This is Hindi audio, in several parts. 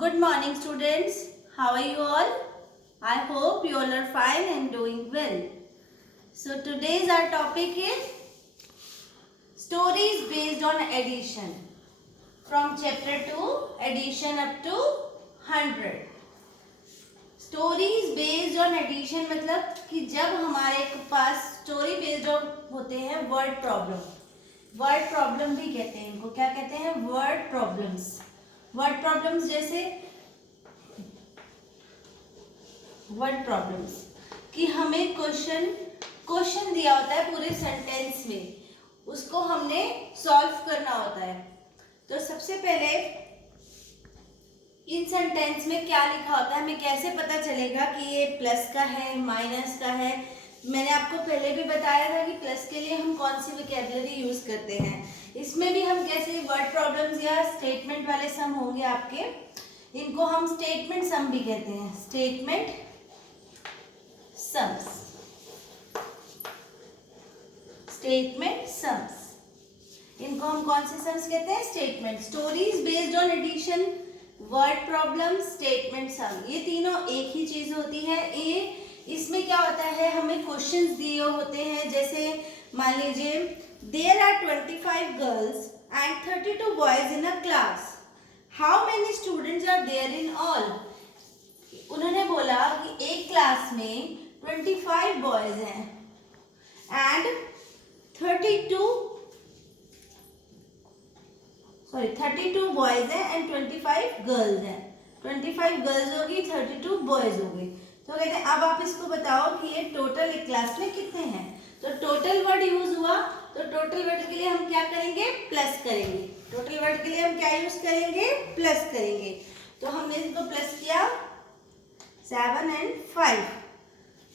Good morning, students. How are you all? I hope you all are fine and doing well. So today's our topic is stories based on addition. From chapter 2, addition up to 100. Stories based on addition मतलब कि जब हमारे पास स्टोरी बेस्ड ऑन होते हैं वर्ड प्रॉब्लम भी कहते हैं इनको, क्या कहते हैं? वर्ड प्रॉब्लम्स जैसे वर्ड प्रॉब्लम्स कि हमें क्वेश्चन दिया होता है पूरे सेंटेंस में, उसको हमने सॉल्व करना होता है। तो सबसे पहले इन सेंटेंस में क्या लिखा होता है, हमें कैसे पता चलेगा कि ये प्लस का है माइनस का है? मैंने आपको पहले भी बताया था कि प्लस के लिए हम कौन सी वोकैबुलरी यूज करते हैं। इसमें भी हम कैसे वर्ड प्रॉब्लम्स या स्टेटमेंट वाले सम होंगे आपके, इनको हम स्टेटमेंट सम भी कहते हैं, स्टेटमेंट सम्स। इनको हम कौन से सम्स कहते हैं? Statement. Stories based on addition, word problem, statement sum, ये तीनों एक ही चीज होती है। ये इसमें क्या होता है, हमें क्वेश्चंस दिए होते हैं, जैसे मान लीजिए there are 25 girls and 32 boys in a class, how many students are there in all. उन्होंने बोला कि एक क्लास में 25 बॉयज हैं एंड 32 बॉयज हैं एंड 25 गर्ल्स हैं। 25 गर्ल्स होगी, 32 बॉयज होंगे। तो कहते हैं अब आप इसको बताओ कि ये टोटल एक क्लास में कितने हैं। तो टोटल वर्ड यूज हुआ, तो टोटल वर्ड के लिए हम क्या करेंगे? प्लस करेंगे। टोटल वर्ड के लिए हम क्या यूज करेंगे? प्लस करेंगे। तो हमने इसको प्लस किया 7 और 5,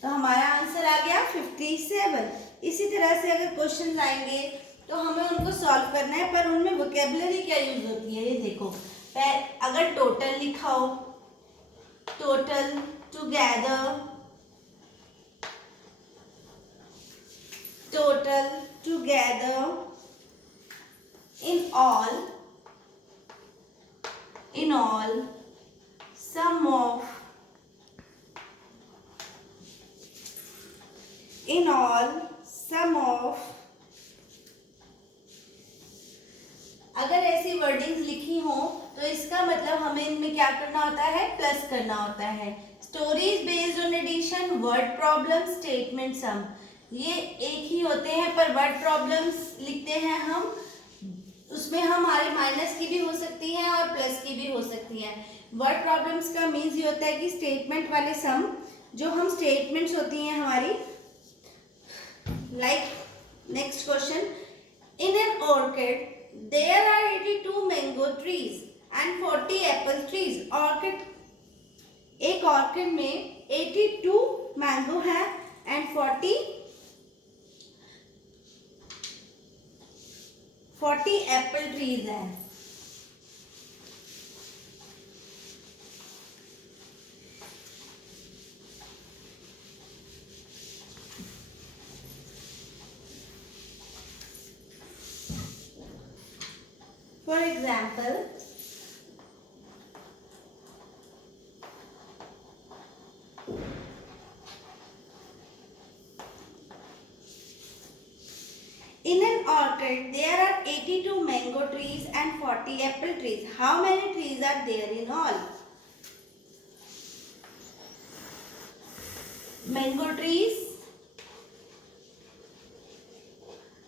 तो हमारा आंसर आ गया 57। इसी तरह से अगर क्वेश्चन आएंगे तो हमें उनको सॉल्व करना है, पर उनमें वोकैबुलरी क्या यूज होती है ये देखो। अगर टोटल लिखा हो, total, together, in all, sum of, in all, sum of, अगर ऐसी वर्डिंग्स लिखी हो तो इसका मतलब हमें इनमें क्या करना होता है? प्लस करना होता है। Stories based on addition, word problem, statement sum, ये एक ही होते हैं, पर वर्ड प्रॉब्लम्स लिखते हैं हम, उसमें हमारे माइनस की भी हो सकती हैं और प्लस की भी हो सकती हैं। वर्ड प्रॉब्लम्स का मीन्स ये होता है कि स्टेटमेंट वाले सम, जो हम स्टेटमेंट्स होती हैं हमारी, like next question, in an orchid there are 82 mango trees and 40 apple trees। orchid, एक orchid में 82 मैंगो है एंड 40 एप्पल ट्रीज हैं। For example, in an orchid there are 82 mango trees and 40 apple trees. How many trees are there in all? Mango trees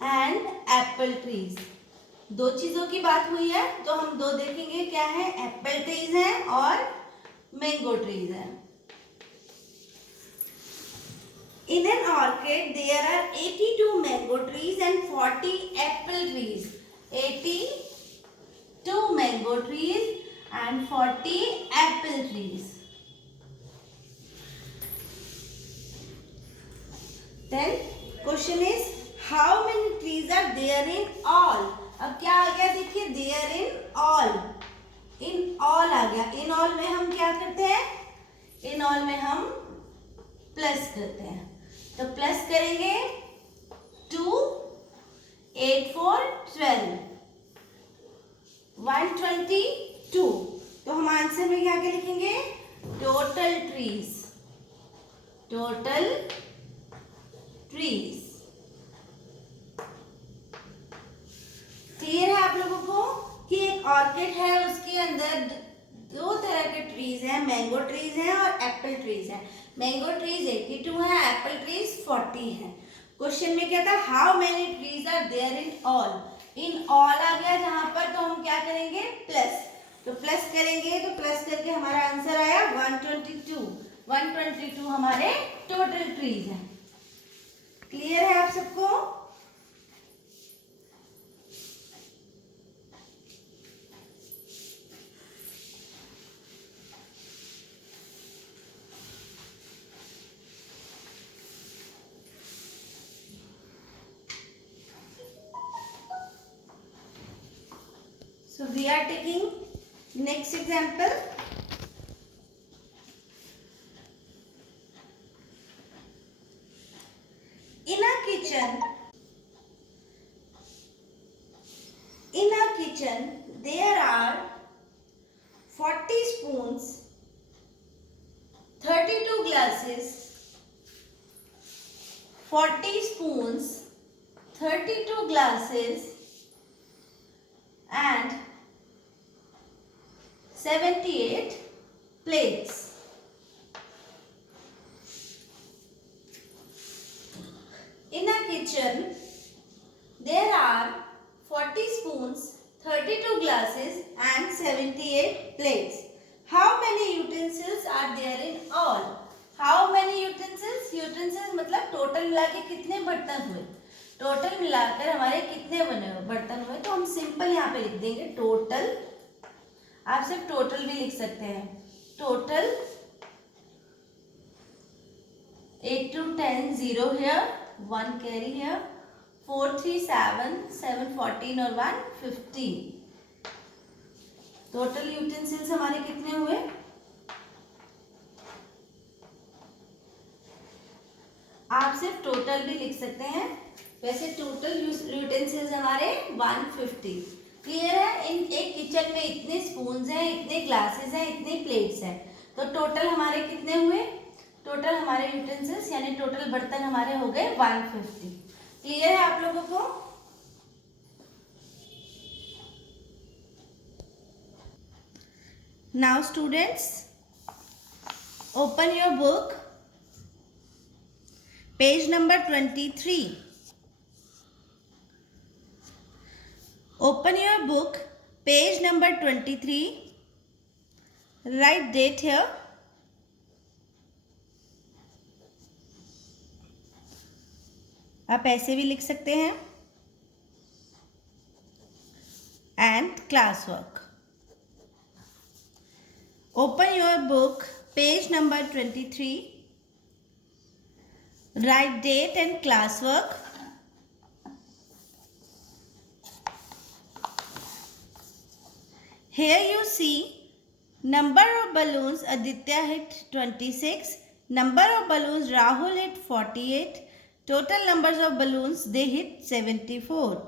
and apple trees, दो चीजों की बात हुई है, तो हम दो देखेंगे क्या है? एप्पल ट्रीज हैं और मैंगो ट्रीज हैं। In an orchid there are 82 mango trees and 40 apple trees। 82 mango trees and 40 apple trees। Then question is how many trees are there in all। अब क्या आ गया? देखिए देयर इन ऑल आ गया। इन ऑल में हम क्या करते हैं? इन ऑल में हम प्लस करते हैं, तो प्लस करेंगे 2, 8 4 12, 122। तो हम आंसर में क्या क्या लिखेंगे? Total trees, total trees. Clear है आप लोगों को कि एक ऑर्किड है, उसके अंदर दो तरह के ट्रीज हैं, मैंगो ट्रीज हैं और एप्पल ट्रीज हैं। मैंगो ट्रीज 82 है, एप्पल ट्रीज 40 है। क्वेश्चन में क्या था? How many trees are there in all. In all आ गया जहां पर, तो हम क्या करेंगे? प्लस। तो प्लस करेंगे, तो प्लस करके हमारा आंसर आया 122। 122 हमारे टोटल ट्रीज हैं। क्लियर है आप सबको? So we are taking next example. In a kitchen there are 40 spoons, 32 glasses, 40 spoons, 32 glasses and 78 plates. In a kitchen, there are 40 spoons, 32 glasses and 78 plates. How many utensils are there in all? How many utensils? Utensils मतलब टोटल मिला के कितने बर्तन हुए, टोटल मिलाकर हमारे कितने बने हुए बर्तन हुए। तो हम सिंपल यहाँ पे लिख देंगे टोटल। आप सिर्फ टोटल भी लिख सकते हैं। Total 8 to 10 0 here, 1 carry here, 4 3 7 7 14 और 1 15। टोटल यूटेंसिल्स हमारे कितने हुए? आप सिर्फ टोटल भी लिख सकते हैं। वैसे टोटल यूटेंसिल्स हमारे 150। क्लियर है? इन एक किचन में इतने स्पून्स हैं, इतने ग्लासेस हैं, इतने प्लेट्स हैं, तो टोटल हमारे कितने हुए? टोटल हमारे यूटेंसिल्स यानी टोटल बर्तन हमारे हो गए 150। क्लियर है आप लोगों को? Now students, open your book, page number 23. Open your book, page number 23. Write date here. आप ऐसे भी लिख सकते हैं। And class work. Open your book, page number 23. Write date and class work. Here you see number of balloons Aditya hit 26, number of balloons Rahul hit 48, total numbers of balloons they hit 74.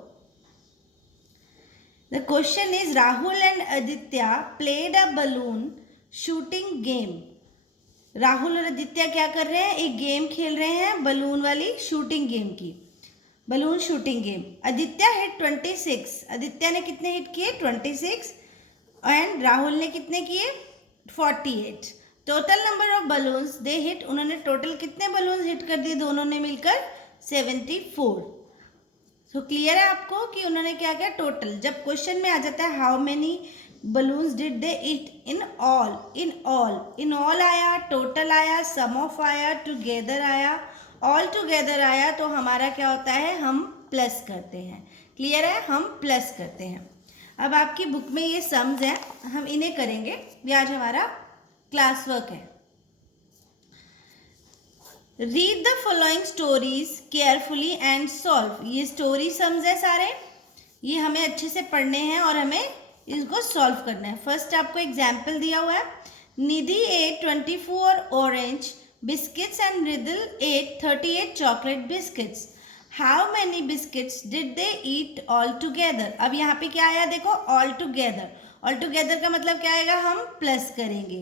The question is Rahul and Aditya played a balloon shooting game. Rahul और आदित्य क्या कर रहे हैं? एक गेम खेल रहे हैं, बलून वाली शूटिंग गेम की, balloon shooting game. Aditya hit 26, Aditya ने कितने हिट किए? 26 एंड राहुल ने कितने किए? 48। Total number of balloons they hit, उन्होंने टोटल कितने बलून्स हिट कर दिए दोनों ने मिलकर? 74। सो क्लियर है आपको कि उन्होंने क्या किया? टोटल। जब क्वेश्चन में आ जाता है how many balloons did they eat in all, in all आया, टोटल आया, सम ऑफ आया, टुगेदर आया, ऑल टुगेदर आया, तो हमारा क्या होता है? हम प्लस करते हैं। क्लियर है? हम प्लस करते हैं। अब आपकी बुक में ये सम्स हैं, हम इन्हें करेंगे। ये आज हमारा क्लास वर्क है। Read the following stories carefully and solve. ये स्टोरी सम्स है सारे, ये हमें अच्छे से पढ़ने हैं और हमें इसको सॉल्व करना है। फर्स्ट आपको एग्जाम्पल दिया हुआ है, Nidhi ate 24 orange biscuits and Ridhal ate 38 chocolate biscuits. How many biscuits did they eat all together. अब यहाँ पे क्या आया देखो, ऑल टुगेदर। ऑल टुगेदर का मतलब क्या आएगा, हम प्लस करेंगे।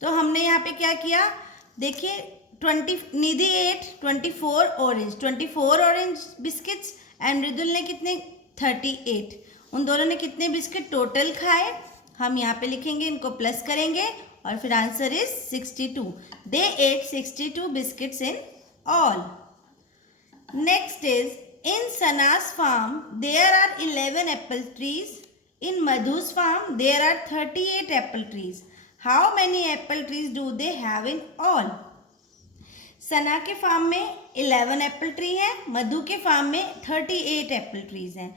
तो हमने यहाँ पे क्या किया, देखिए 20 निधि एट 24 ऑरेंज बिस्किट्स एंड मृदुल ने कितने 38, उन दोनों ने कितने बिस्किट टोटल खाए, हम यहाँ पे लिखेंगे, इनको प्लस करेंगे और फिर answer is 62। They ate 62 biscuits in all. Next is in Sana's farm there are 11 apple trees. In Madhu's farm there are 38 apple trees. How many apple trees do they have in all? सना के फार्म में 11 एप्पल ट्री है, मधु के फार्म में 38 एप्पल ट्रीज हैं।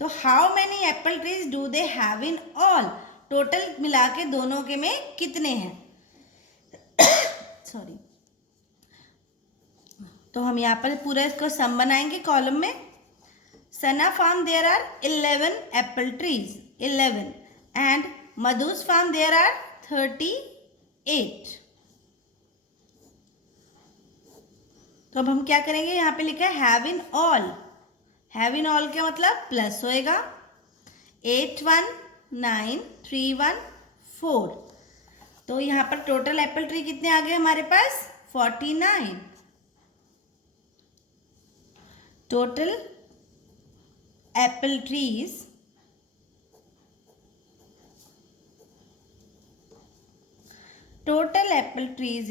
तो how many Apple trees do they have in all, total मिला के दोनों के में कितने हैं। सॉरी, तो हम यहाँ पर पूरा इसको सम बनाएंगे कॉलम में। Sana farm there are 11 apple trees, 11, and Madhu's farm there are 38। तो अब हम क्या करेंगे, यहाँ पे लिखा है have in all, have in all का मतलब प्लस होएगा, 8 1 9 3 1 4। तो यहाँ पर टोटल एप्पल ट्री कितने आ गए हमारे पास, 49। Total apple trees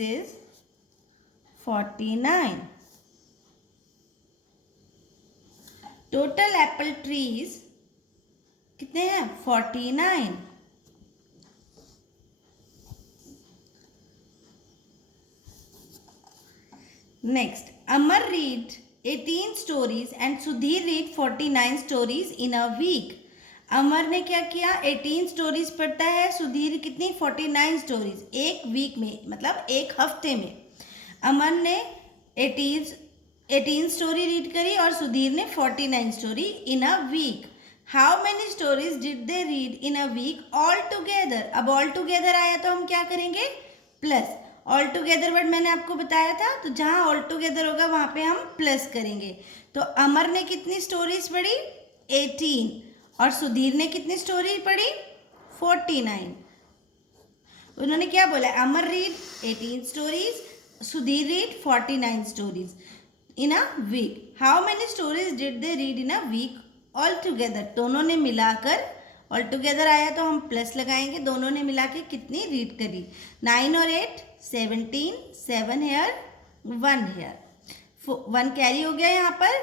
is 49। Total apple trees कितने हैं, 49। Next, Amar read 18 stories and Sudhir read 49 stories in a week. Amar ने क्या किया, 18 स्टोरीज पढ़ता है, सुधीर कितनी 49 स्टोरीज, एक वीक में मतलब एक हफ्ते में। अमर ने 18 स्टोरी रीड करी और सुधीर ने 49 story in a week. How many stories did they read in a week all together. अब ऑल टुगेदर आया तो हम क्या करेंगे, प्लस। ऑल टुगेदर वर्ड मैंने आपको बताया था, तो जहाँ ऑल टुगेदर होगा वहाँ पे हम प्लस करेंगे। तो अमर ने कितनी स्टोरीज पढ़ी, 18, और सुधीर ने कितनी स्टोरी पढ़ी, 49। उन्होंने क्या बोला, Amar read 18 stories, Sudhir read 49 stories in a week. How many stories did they read in a week all together. दोनों ने मिलाकर, ऑल टुगेदर आया तो हम प्लस लगाएंगे, दोनों ने मिला के कितनी रीड करी, 9 और 8 17, 7 हेयर 1 हेयर, 1 कैरी हो गया यहाँ पर,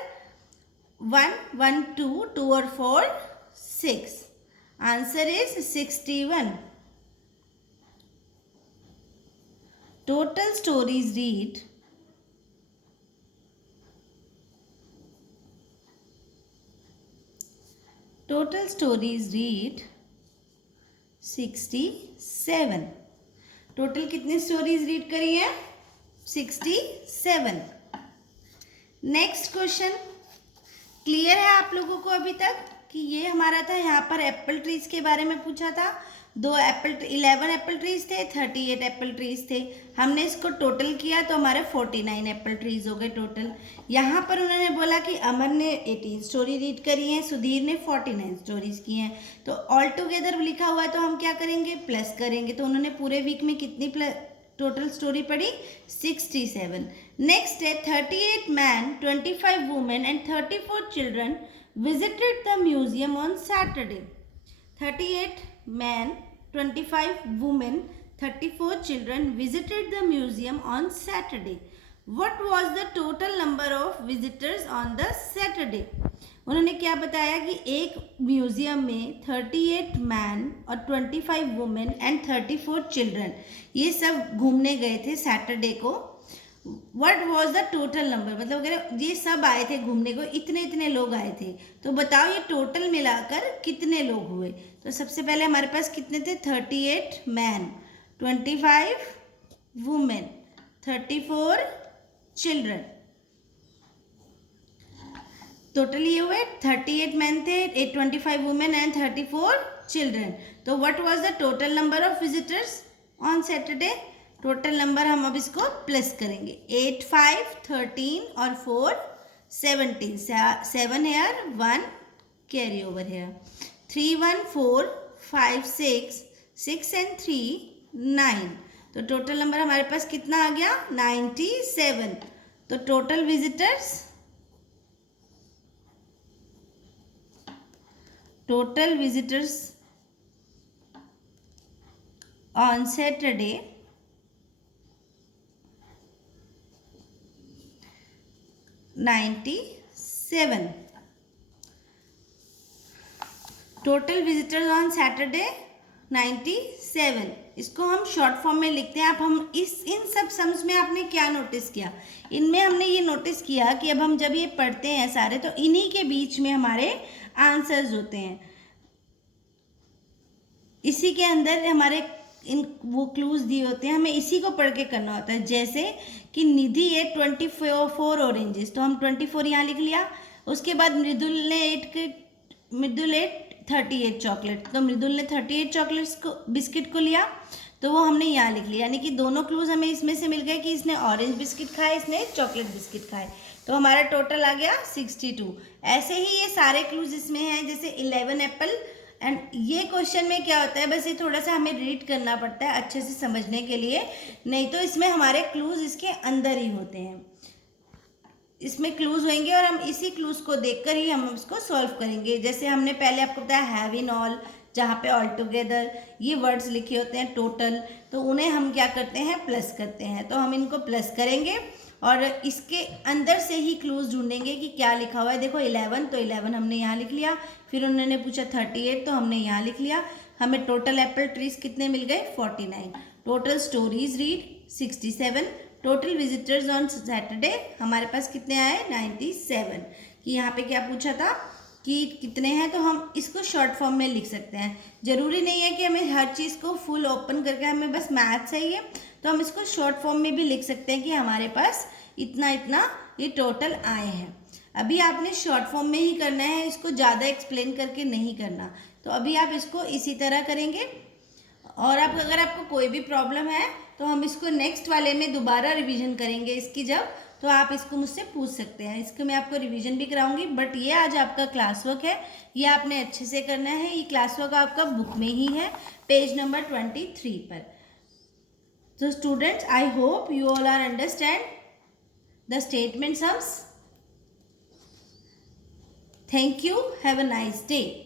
1 1 2 2 और 4 6, answer is 61। Total stories read total stories read 67। Total कितनी स्टोरीज रीड करी है, 67। नेक्स्ट क्वेश्चन, क्लियर है आप लोगों को अभी तक कि ये हमारा था, यहाँ पर एप्पल ट्रीज के बारे में पूछा था। 11 एप्पल ट्रीज थे, 38 एप्पल ट्रीज थे, हमने इसको टोटल किया तो हमारे 49 एप्पल ट्रीज हो गए टोटल। यहाँ पर उन्होंने बोला कि अमर ने 18 स्टोरी रीड करी है, सुधीर ने 49 स्टोरीज की हैं, तो ऑल टुगेदर लिखा हुआ है तो हम क्या करेंगे, प्लस करेंगे। तो उन्होंने पूरे वीक में कितनी टोटल स्टोरी पढ़ी, 67। नेक्स्ट है 38 man 25 women and 34 children visited the museum on Saturday. 38 men, 25 women, 34 children visited the museum on Saturday. What was the total number of visitors on the Saturday? उन्होंने क्या बताया कि एक म्यूजियम में 38 मैन और 25 वुमेन एंड 34 चिल्ड्रन ये सब घूमने गए थे सैटरडे को। What was the total number, मतलब अगर ये सब आए थे घूमने को, इतने इतने लोग आए थे, तो बताओ ये टोटल मिलाकर कितने लोग हुए। तो सबसे पहले हमारे पास कितने थे, 38 मैन, 25 वुमेन, 34 चिल्ड्रन। टोटल ये हुए 38 मैन थे, 25 वुमेन एंड 34 चिल्ड्रन। तो what was the total number of visitors on Saturday. Total number हम अब इसको प्लस करेंगे, 8 5 13 और 4 17, 7 hair 1 carry over here, 3 1 4 5 6, 6 and 3 9। तो टोटल नंबर हमारे पास कितना आ गया 97। तो total visitors on Saturday 97। Total visitors on Saturday 97। इसको हम शॉर्ट फॉर्म में लिखते हैं। अब हम इन सब सम्स में आपने क्या नोटिस किया, इनमें हमने ये नोटिस किया कि अब हम जब ये पढ़ते हैं सारे तो इन्हीं के बीच में हमारे आंसर्स होते हैं, इसी के अंदर हमारे वो क्लूज दिए होते हैं, हमें इसी को पढ़ के करना होता है। जैसे कि निधि एट 24 ऑरेंजेस, तो हम 24 यहाँ लिख लिया। उसके बाद मृदुल एट 38 चॉकलेट, तो मृदुल ने 38 चॉकलेट्स को बिस्किट को लिया, तो वो हमने यहाँ लिख लिया। यानी कि दोनों क्लूज हमें इसमें से मिल गए कि इसने ऑरेंज बिस्किट खाए, इसने चॉकलेट बिस्किट खाए। तो हमारा टोटल आ गया 62। ऐसे ही ये सारे क्लूज इसमें हैं, जैसे 11 एप्पल। एंड ये क्वेश्चन में क्या होता है, बस ये थोड़ा सा हमें रीड करना पड़ता है अच्छे से समझने के लिए, नहीं तो इसमें हमारे क्लूज इसके अंदर ही होते हैं। इसमें क्लूज होंगे और हम इसी क्लूज को देखकर ही हम इसको सॉल्व करेंगे। जैसे हमने पहले आपको बताया हैव इन ऑल, जहाँ पे ऑल टुगेदर ये वर्ड्स लिखे होते हैं टोटल, तो उन्हें हम क्या करते हैं प्लस करते हैं। तो हम इनको प्लस करेंगे और इसके अंदर से ही क्लूज ढूंढेंगे कि क्या लिखा हुआ है। देखो 11, तो 11 हमने यहाँ लिख लिया। फिर उन्होंने पूछा 38, तो हमने यहाँ लिख लिया। हमें टोटल एप्पल ट्रीज कितने मिल गए 49। Total stories read 67। Total visitors on Saturday हमारे पास कितने आए 97। कि यहाँ पे क्या पूछा था कि कितने हैं, तो हम इसको शॉर्ट फॉर्म में लिख सकते हैं। ज़रूरी नहीं है कि हमें हर चीज़ को फुल ओपन करके हमें बस मैथ चाहिए, तो हम इसको शॉर्ट फॉर्म में भी लिख सकते हैं कि हमारे पास इतना इतना ये टोटल आए हैं। अभी आपने शॉर्ट फॉर्म में ही करना है, इसको ज़्यादा एक्सप्लेन करके नहीं करना। तो अभी आप इसको इसी तरह करेंगे। और आप अगर आपको कोई भी प्रॉब्लम है तो हम इसको नेक्स्ट वाले में दोबारा रिवीजन करेंगे इसकी जब, तो आप इसको मुझसे पूछ सकते हैं। इसको मैं आपको रिवीजन भी कराऊंगी, बट ये आज आपका क्लास वर्क है, ये आपने अच्छे से करना है। ये क्लास वर्क आपका बुक में ही है, पेज नंबर 23 पर। So students, I hope you all are understand the statement sums. Thank you. Have a nice day.